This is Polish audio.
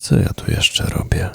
Co ja tu jeszcze robię?